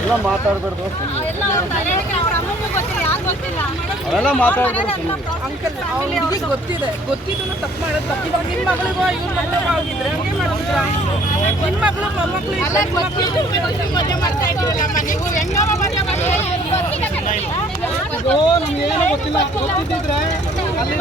ಎಲ್ಲ ಮಾತಾಡಬಾರ್ದು, ಅವೆಲ್ಲ ಮಾತಾಡಬಾರ್ದು. ಅಂಕಲ್ ಅವ್ರಿಗೆ ಗೊತ್ತಿದ್ದು ತಪ್ಪು ಮಾಡೋದು ತಪ್ಪು. ನಿಮ್ಮ ಮಗಳಿಗೂ ಇವ್ರ ಮದುವೆ ಆಗಿದ್ರೆ ಹಂಗೆ ಮಾಡಿದ್ರ ನಿಮ್ಮ ಮಗಳು ಮೊಮ್ಮಕ್ಕಳು ಮದುವೆ ಮಾಡ್ತಾ ಇದ್ದೀವಲ್ಲಮ್ಮ, ನೀವು ಹೆಂಗವ ಮದುವೆ ನಮ್ಗೇನು ಗೊತ್ತಿಲ್ಲ. ಗೊತ್ತಿದ್ದಿದ್ರೆ ಅಲ್ಲಿ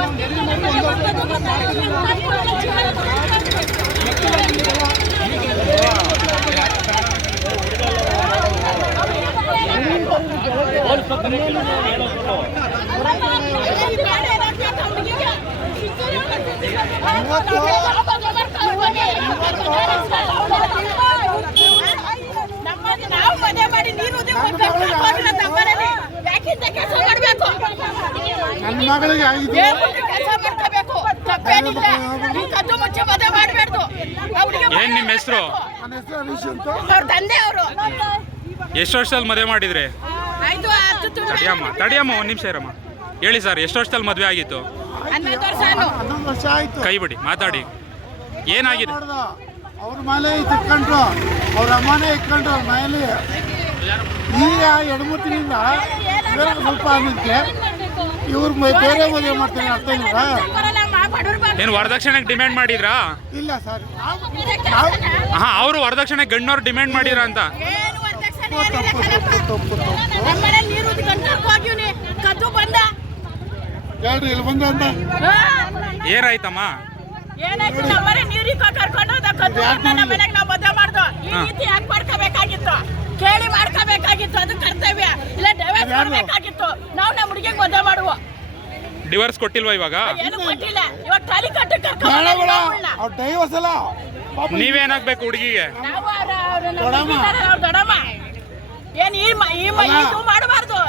ನಾವು ಮದುವೆ ಮಾಡಿ ನೀರು ನನ್ನ ಮಗಳಿಗೆ ಆಗಿದೆ. ಏನ್ ನಿಮ್ಮ ಹೆಸರು? ನನ್ನ ಹೆಸರು ಹರೀಶ್ ಅಂತ. ಅವ್ರ ತಂದೆ ಅವರು ಎಷ್ಟು ವರ್ಷದಲ್ಲಿ ಮದುವೆ ಮಾಡಿದ್ರಿ? ತಡಿಯಮ್ಮ ಒಂದು ನಿಮಿಷ ಇರಮ್ಮ. ಹೇಳಿ ಸರ್, ಎಷ್ಟು ವರ್ಷದಲ್ಲಿ ಮದುವೆ ಆಗಿತ್ತು? 11 ವರ್ಷ ಆಯ್ತು. ಕೈ ಬಿಡಿ, ಮಾತಾಡಿ. ಏನಾಗಿದೆ? ಅವ್ರ ಮೇಲೆ ಇಟ್ಕೊಂಡ್ರು, ಅವ್ರ ಅಮ್ಮನೇ ಇಟ್ಕೊಂಡ್ರು ಅವ್ರ ಮನೇಲಿ. ಈಗ 2-3 ತಿಂಗಳಿಂದ ಸ್ವಲ್ಪ ಆಗುತ್ತೆ ಇವ್ರು ಬೇರೆ ಮದುವೆ ಮಾಡ್ತಾರೆ. ಅರ್ಥ ಇಲ್ಲ. ಏನು ವರದಕ್ಷಿಣೆಗೆ ಡಿಮ್ಯಾಂಡ್ ಮಾಡಿದ್ರಾ? ಇಲ್ಲ ಸರ್, ಹಾ, ಅವರು ವರದಕ್ಷಿಣೆ ಗಂಡವ್ರು ಡಿಮ್ಯಾಂಡ್ ಮಾಡಿದ್ರ ಅಂತ. ಹೇಳ್ರಿ ಇಲ್ಲಿ ಬಂದ ಅಂತ. ಏನಾಯ್ತಮ್ಮ? ಕೇಳಿ ಮಾಡ್ಕೋಬೇಕಾಗಿತ್ತು, ಅದು ಕರ್ತವ್ಯ. ಇಲ್ಲ ಡಿವೋರ್ಸ್ ಕೊಡ್ಬೇಕಾಗಿತ್ತು. ನಾವು ನಮ್ಮ ಹುಡುಗಿಗೆ ಮದುವೆ ಮಾಡುವ. ಡಿವೋರ್ಸ್ ಕೊಟ್ಟಿಲ್ವಾ ಇವಾಗ? ಏನು ಕೊಟ್ಟಿಲ್ಲ. ಇವಾಗ ತಾಲಿ ಕಟ್ಟಕ್ಕೆ ಅವ್ರ ಡೈವರ್ಸ್ ಅಲ್ಲ. ನೀವೇನಾಗ್ಬೇಕು ಹುಡುಗಿಗೆ? ನಾವು ದೊಡ್ಡಮ್ಮ ಏನ್ ಈ ಮಾಡಬಾರ್ದು.